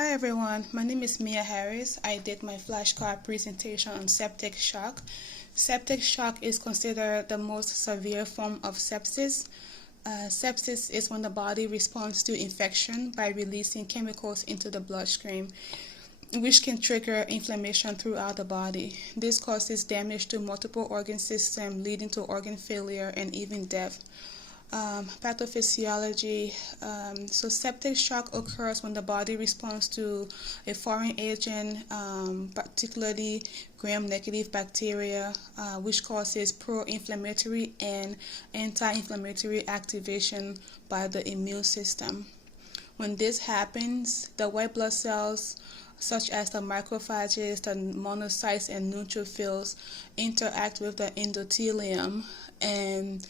Hi everyone, my name is Mia Harris. I did my flashcard presentation on septic shock. Septic shock is considered the most severe form of sepsis. Sepsis is when the body responds to infection by releasing chemicals into the bloodstream, which can trigger inflammation throughout the body. This causes damage to multiple organ systems, leading to organ failure and even death. Pathophysiology. So septic shock occurs when the body responds to a foreign agent, particularly gram-negative bacteria, which causes pro-inflammatory and anti-inflammatory activation by the immune system. When this happens, the white blood cells, such as the macrophages, the monocytes, and neutrophils, interact with the endothelium, and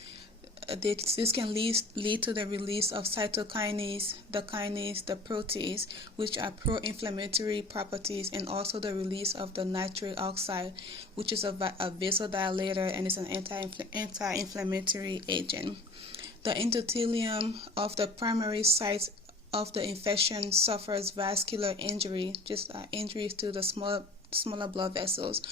this can lead to the release of cytokinase, the kinase, the protease, which are pro-inflammatory properties, and also the release of the nitric oxide, which is a vasodilator and is an anti-inflammatory agent. The endothelium of the primary site of the infection suffers vascular injury, just injuries to the smaller blood vessels,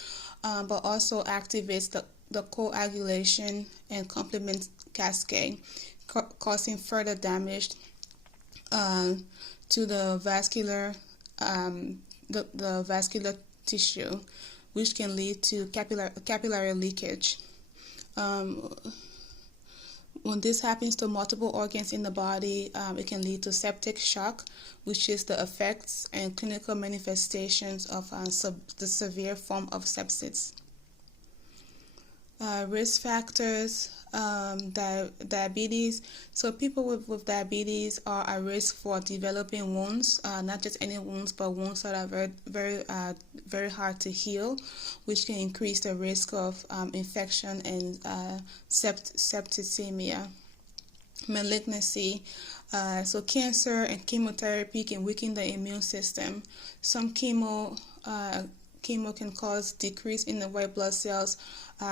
but also activates the coagulation and complement cascade, causing further damage to the vascular tissue, which can lead to capillary leakage. When this happens to multiple organs in the body, it can lead to septic shock, which is the effects and clinical manifestations of the severe form of sepsis. Risk factors, diabetes. So people with diabetes are at risk for developing wounds, not just any wounds, but wounds that are very hard to heal, which can increase the risk of infection and septicemia. Malignancy. So cancer and chemotherapy can weaken the immune system. Some chemo can cause decrease in the white blood cells,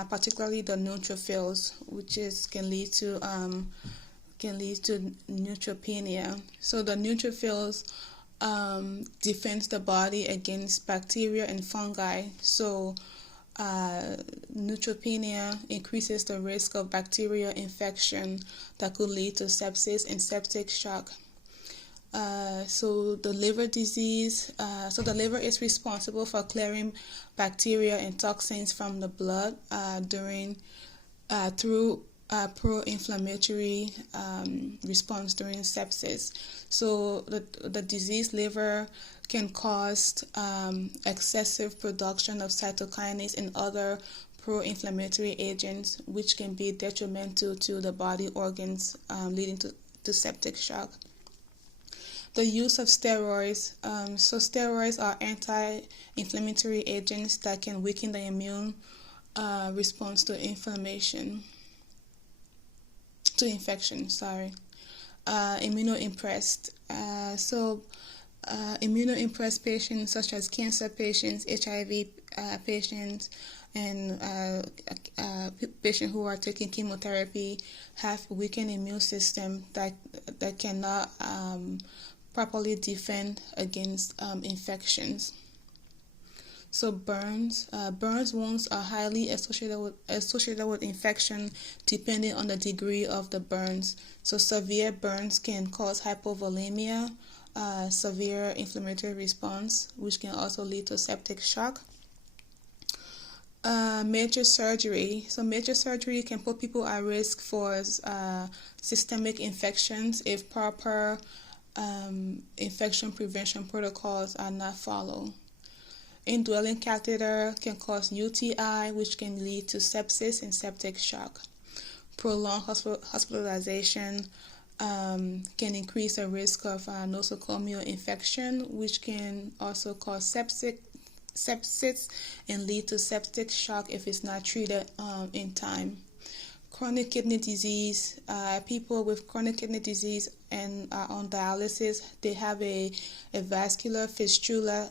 particularly the neutrophils, which can lead to neutropenia. So the neutrophils defends the body against bacteria and fungi. So neutropenia increases the risk of bacterial infection that could lead to sepsis and septic shock. So the liver disease, so the liver is responsible for clearing bacteria and toxins from the blood through pro-inflammatory response during sepsis. So the diseased liver can cause excessive production of cytokinase and other pro-inflammatory agents, which can be detrimental to the body organs, leading to septic shock. The use of steroids. So steroids are anti-inflammatory agents that can weaken the immune response to infection. Immunosuppressed. Immunosuppressed patients such as cancer patients, HIV patients, and patients who are taking chemotherapy have weakened immune system that cannot properly defend against infections. So burns wounds are highly associated with infection depending on the degree of the burns. So severe burns can cause hypovolemia, severe inflammatory response, which can also lead to septic shock. Major surgery. So major surgery can put people at risk for systemic infections if proper infection prevention protocols are not followed. Indwelling catheter can cause UTI, which can lead to sepsis and septic shock. Prolonged hospitalization can increase the risk of nosocomial infection, which can also cause sepsis and lead to septic shock if it's not treated in time. Chronic kidney disease. People with chronic kidney disease and are on dialysis, they have a vascular fistula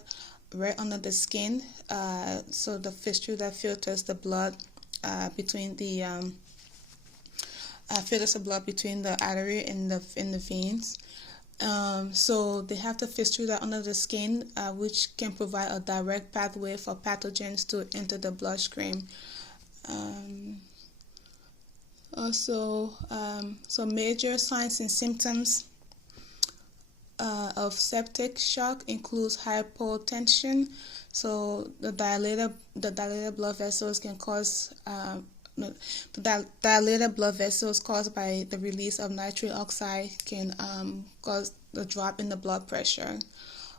right under the skin. So the fistula filters the blood between the artery and the veins. So they have the fistula under the skin, which can provide a direct pathway for pathogens to enter the bloodstream. So major signs and symptoms of septic shock includes hypotension. So the dilated blood vessels can cause dilated blood vessels caused by the release of nitric oxide can cause the drop in the blood pressure.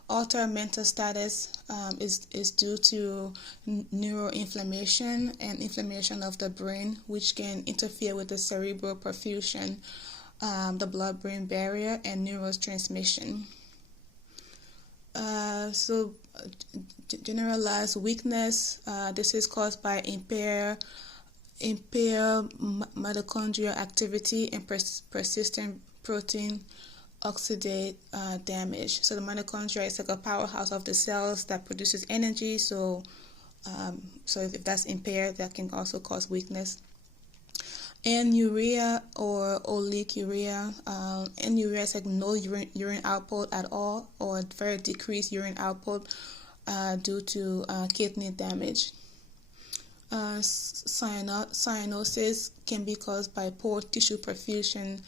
Altered mental status is due to neuroinflammation and inflammation of the brain, which can interfere with the cerebral perfusion, the blood-brain barrier, and neurotransmission. Generalized weakness. This is caused by impaired mitochondrial activity and persistent protein oxidate damage. So the mitochondria is like a powerhouse of the cells that produces energy. So if that's impaired, that can also cause weakness. Anuria or oliguria. Anuria is like no urine output at all, or very decreased urine output due to kidney damage. Cyanosis can be caused by poor tissue perfusion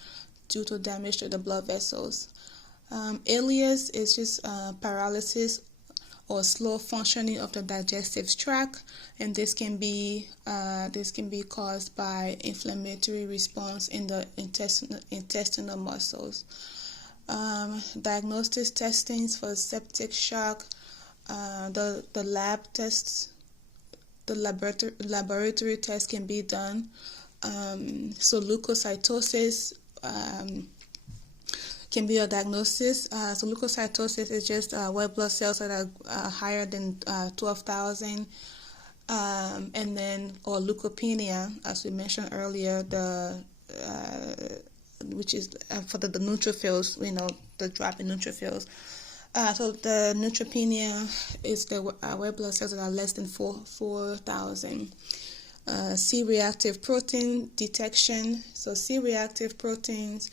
due to damage to the blood vessels. Ileus is just paralysis or slow functioning of the digestive tract, and this can be caused by inflammatory response in the intestinal muscles. Diagnostic testings for septic shock. The lab tests. The laboratory test can be done. So leukocytosis can be a diagnosis. So leukocytosis is just white blood cells that are higher than 12,000, and then or leukopenia, as we mentioned earlier, which is for the neutrophils, the drop in neutrophils. So the neutropenia is the white blood cells that are less than 4,000. C-reactive protein detection. So C-reactive proteins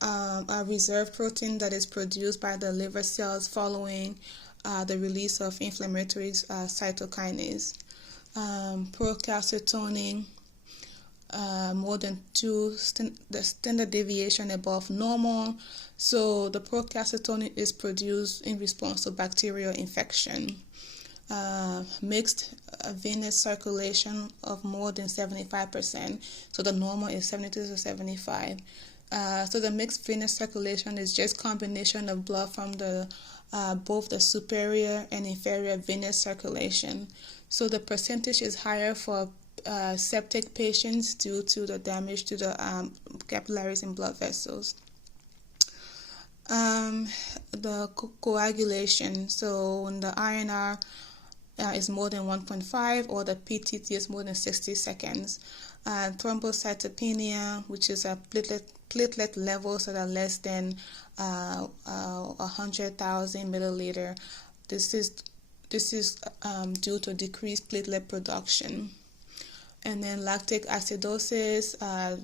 are reserve protein that is produced by the liver cells following the release of inflammatory cytokinase. Procalcitonin, more than 2 the standard deviation above normal. So the procalcitonin is produced in response to bacterial infection. Mixed venous circulation of more than 75%. So the normal is 72 to 75. So the mixed venous circulation is just combination of blood from the both the superior and inferior venous circulation. So the percentage is higher for septic patients due to the damage to the capillaries and blood vessels. The coagulation. So when the INR is more than 1.5 or the PTT is more than 60 seconds. Thrombocytopenia, which is a platelet levels that are less than 100,000 milliliter. This is due to decreased platelet production. And then lactic acidosis,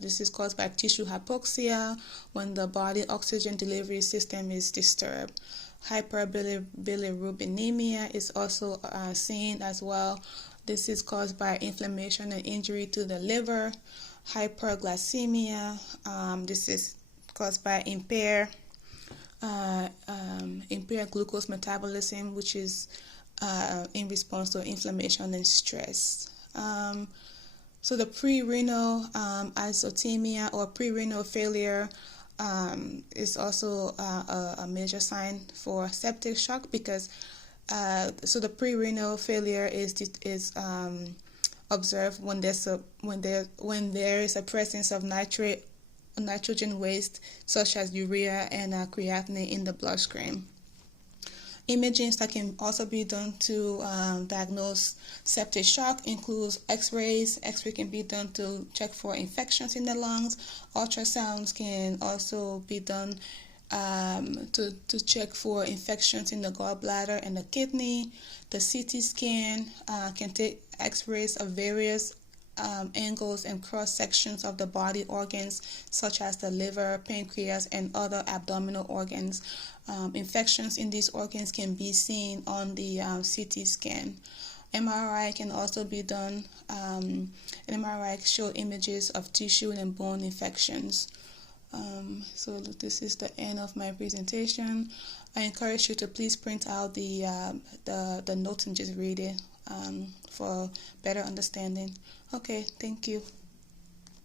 this is caused by tissue hypoxia when the body oxygen delivery system is disturbed. Hyperbilirubinemia is also seen as well. This is caused by inflammation and injury to the liver. Hyperglycemia, this is caused by impaired glucose metabolism, which is in response to inflammation and stress. So the pre-renal azotemia or pre-renal failure is also a major sign for septic shock, because so the pre-renal failure is observed when there is a presence of nitrogen waste such as urea and creatinine in the bloodstream. Imaging that can also be done to diagnose septic shock includes X-rays. X-ray can be done to check for infections in the lungs. Ultrasounds can also be done to check for infections in the gallbladder and the kidney. The CT scan can take X-rays of various angles and cross sections of the body organs such as the liver, pancreas, and other abdominal organs. Infections in these organs can be seen on the CT scan. MRI can also be done. An MRI show images of tissue and bone infections. So this is the end of my presentation. I encourage you to please print out the notes and just read it for better understanding. Okay, thank you.